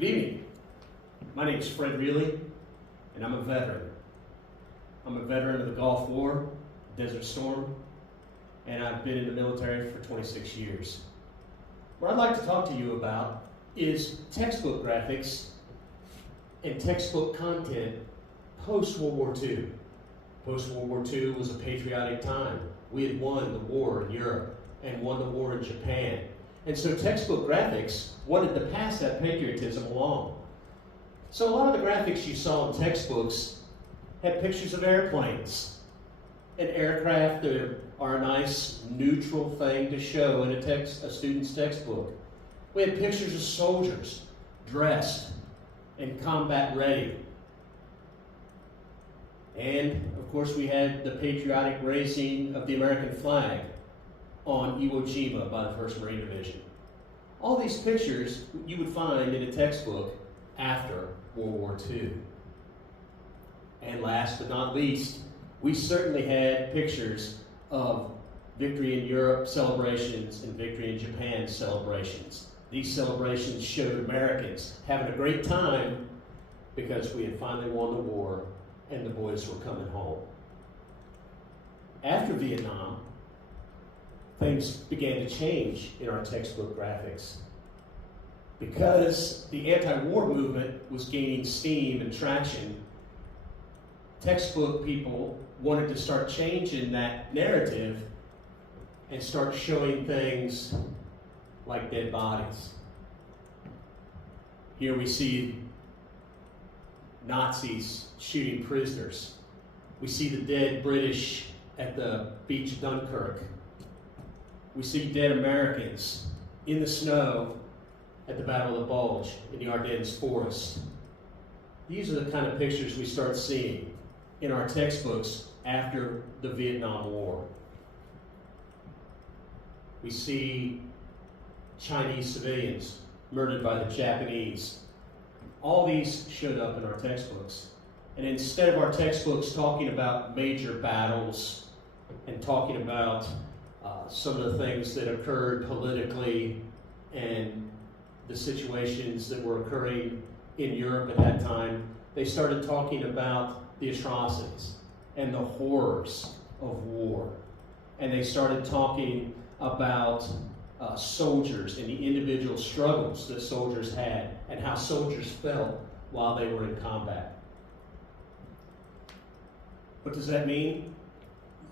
Good evening. My name is Fred Reilly, and I'm a veteran. I'm a veteran of the Gulf War, Desert Storm, and I've been in the military for 26 years. What I'd like to talk to you about is textbook graphics and textbook content post-World War II. Post-World War II was a patriotic time. We had won the war in Europe and won the war in Japan. And so textbook graphics wanted to pass that patriotism along. So a lot of the graphics you saw in textbooks had pictures of airplanes. And aircraft are a nice neutral thing to show in a student's textbook. We had pictures of soldiers dressed and combat ready. And of course we had the patriotic raising of the American flag on Iwo Jima by the 1st Marine Division. All these pictures you would find in a textbook after World War II. And last but not least, we certainly had pictures of victory in Europe celebrations and victory in Japan celebrations. These celebrations showed Americans having a great time because we had finally won the war and the boys were coming home. After Vietnam, things began to change in our textbook graphics. Because the anti-war movement was gaining steam and traction, textbook people wanted to start changing that narrative and start showing things like dead bodies. Here we see Nazis shooting prisoners. We see the dead British at the beach of Dunkirk. We see dead Americans in the snow at the Battle of the Bulge in the Ardennes forest. These are the kind of pictures we start seeing in our textbooks after the Vietnam War. We see Chinese civilians murdered by the Japanese. All these showed up in our textbooks. And instead of our textbooks talking about major battles and talking about some of the things that occurred politically and the situations that were occurring in Europe at that time, they started talking about the atrocities and the horrors of war. And they started talking about soldiers and the individual struggles that soldiers had and how soldiers felt while they were in combat. What does that mean?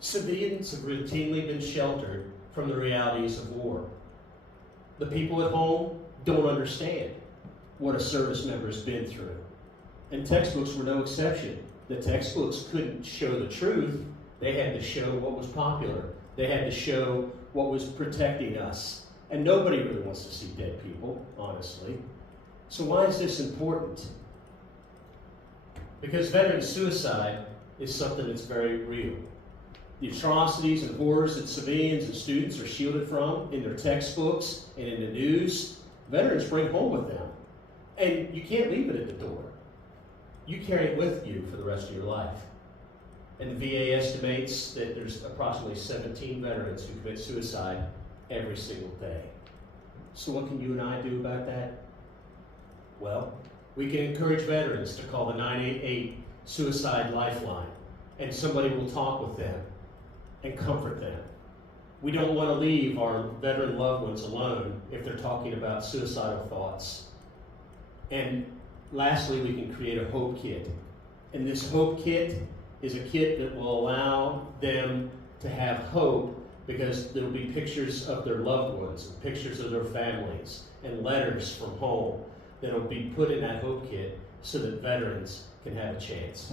Civilians have routinely been sheltered from the realities of war. The people at home don't understand what a service member has been through. And textbooks were no exception. The textbooks couldn't show the truth. They had to show what was popular. They had to show what was protecting us. And nobody really wants to see dead people, honestly. So why is this important? Because veteran suicide is something that's very real. The atrocities and horrors that civilians and students are shielded from in their textbooks and in the news, veterans bring home with them. And you can't leave it at the door. You carry it with you for the rest of your life. And the VA estimates that there's approximately 17 veterans who commit suicide every single day. So what can you and I do about that? Well, we can encourage veterans to call the 988 Suicide Lifeline, and somebody will talk with them and comfort them. We don't want to leave our veteran loved ones alone if they're talking about suicidal thoughts. And lastly, we can create a hope kit. And this hope kit is a kit that will allow them to have hope because there will be pictures of their loved ones, pictures of their families, and letters from home that will be put in that hope kit so that veterans can have a chance.